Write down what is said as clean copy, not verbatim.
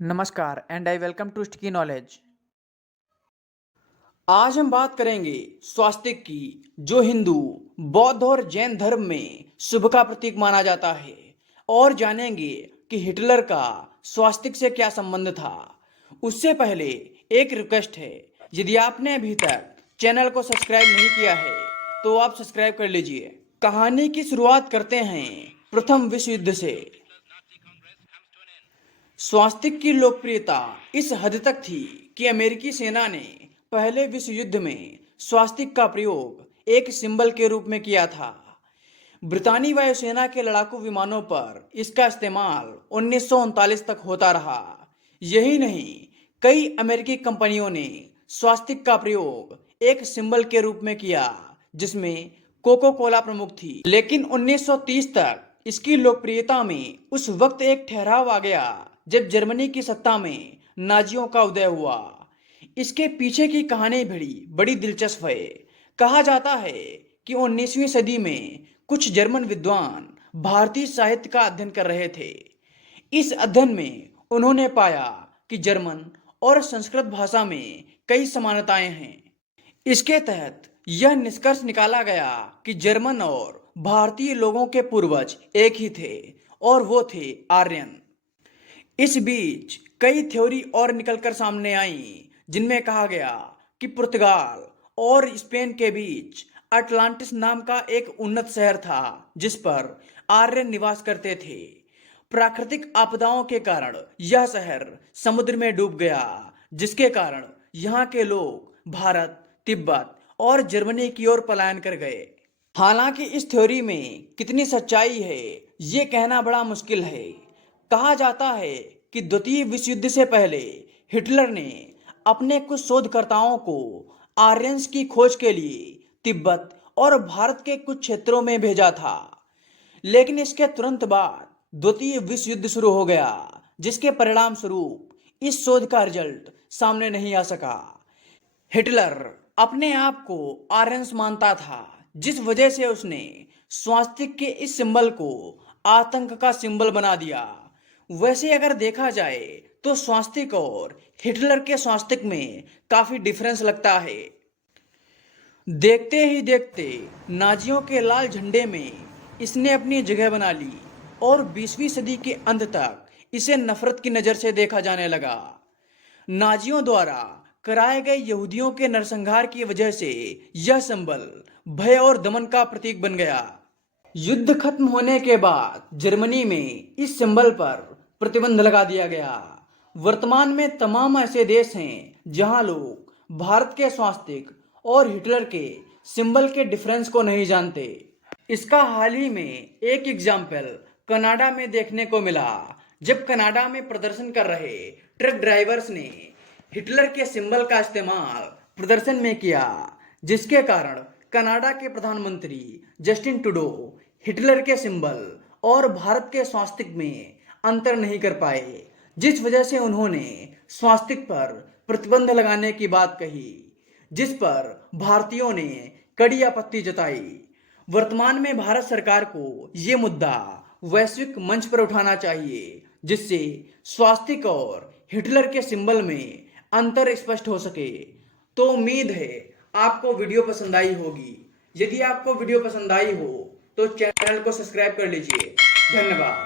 नमस्कार and I welcome to Sticky Knowledge. आज हम बात करेंगे स्वास्तिक की, जो हिंदू, बौद्ध और जैन धर्म में शुभ का प्रतीक माना जाता है, और जानेंगे कि हिटलर का स्वास्तिक से क्या संबंध था। उससे पहले एक रिक्वेस्ट है, यदि आपने अभी तक चैनल को सब्सक्राइब नहीं किया है तो आप सब्सक्राइब कर लीजिए। कहानी की शुरुआत करते हैं प्रथम विश्व युद्ध से। स्वास्तिक की लोकप्रियता इस हद तक थी कि अमेरिकी सेना ने पहले विश्व युद्ध में स्वास्तिक का प्रयोग एक सिंबल के रूप में किया था। ब्रितानी वायुसेना के लड़ाकू विमानों पर इसका इस्तेमाल 1939 तक होता रहा। यही नहीं, कई अमेरिकी कंपनियों ने स्वास्तिक का प्रयोग एक सिंबल के रूप में किया, जिसमें कोको कोला प्रमुख थी। लेकिन 1930 तक इसकी लोकप्रियता में उस वक्त एक ठहराव आ गया जब जर्मनी की सत्ता में नाजियों का उदय हुआ। इसके पीछे की कहानी बड़ी दिलचस्प है। कहा जाता है कि 19वीं सदी में कुछ जर्मन विद्वान भारतीय साहित्य का अध्ययन कर रहे थे। इस अध्ययन में उन्होंने पाया कि जर्मन और संस्कृत भाषा में कई समानताएं हैं। इसके तहत यह निष्कर्ष निकाला गया कि जर्मन और भारतीय लोगों के पूर्वज एक ही थे, और वो थे आर्यन। इस बीच कई थ्योरी और निकलकर सामने आई, जिनमें कहा गया कि पुर्तगाल और स्पेन के बीच अटलांटिस नाम का एक उन्नत शहर था, जिस पर आर्यन निवास करते थे। प्राकृतिक आपदाओं के कारण यह शहर समुद्र में डूब गया, जिसके कारण यहाँ के लोग भारत, तिब्बत और जर्मनी की ओर पलायन कर गए। हालांकि इस थ्योरी में कितनी सच्चाई है, ये कहना बड़ा मुश्किल है। कहा जाता है कि द्वितीय विश्व युद्ध से पहले हिटलर ने अपने कुछ शोधकर्ताओं को आर्यंस की खोज के लिए तिब्बत और भारत के कुछ क्षेत्रों में भेजा था। लेकिन इसके तुरंत बाद द्वितीय विश्व युद्ध शुरू हो गया, जिसके परिणाम स्वरूप इस शोध का रिजल्ट सामने नहीं आ सका। हिटलर अपने आप को आर्यंस मानता था, जिस वजह से उसने स्वास्तिक के इस सिंबल को आतंक का सिंबल बना दिया। वैसे अगर देखा जाए तो स्वास्तिक और हिटलर के स्वास्तिक में काफी डिफरेंस लगता है। देखते ही देखते नाजियों के लाल झंडे में इसने अपनी जगह बना ली, और 20वीं सदी के अंत तक इसे नफरत की नज़र से देखा जाने लगा। नाजियों द्वारा कराए गए यहूदियों के नरसंहार की वजह से यह सिंबल भय और दमन का प्रतीक बन गया। युद्ध खत्म होने के बाद जर्मनी में इस सिंबल पर प्रतिबंध लगा दिया गया। वर्तमान में तमाम ऐसे देश हैं जहां लोग भारत के स्वास्तिक और हिटलर के सिंबल के डिफरेंस को नहीं जानते। इसका हाल ही में एक एग्जाम्पल कनाडा में देखने को मिला, जब कनाडा में प्रदर्शन कर रहे ट्रक ड्राइवर्स ने हिटलर के सिंबल का इस्तेमाल प्रदर्शन में किया, जिसके कारण कनाडा के प्रधानमंत्री जस्टिन ट्रूडो हिटलर के सिंबल और भारत के स्वास्तिक में अंतर नहीं कर पाए, जिस वजह से उन्होंने स्वास्तिक पर प्रतिबंध लगाने की बात कही, जिस पर भारतीयों ने कड़ी आपत्ति जताई। वर्तमान में भारत सरकार को ये मुद्दा वैश्विक मंच पर उठाना चाहिए, जिससे स्वास्तिक और हिटलर के सिंबल में अंतर स्पष्ट हो सके। तो उम्मीद है आपको वीडियो पसंद आई होगी। यदि आपको वीडियो पसंद आई हो तो चैनल को सब्सक्राइब कर लीजिए। धन्यवाद।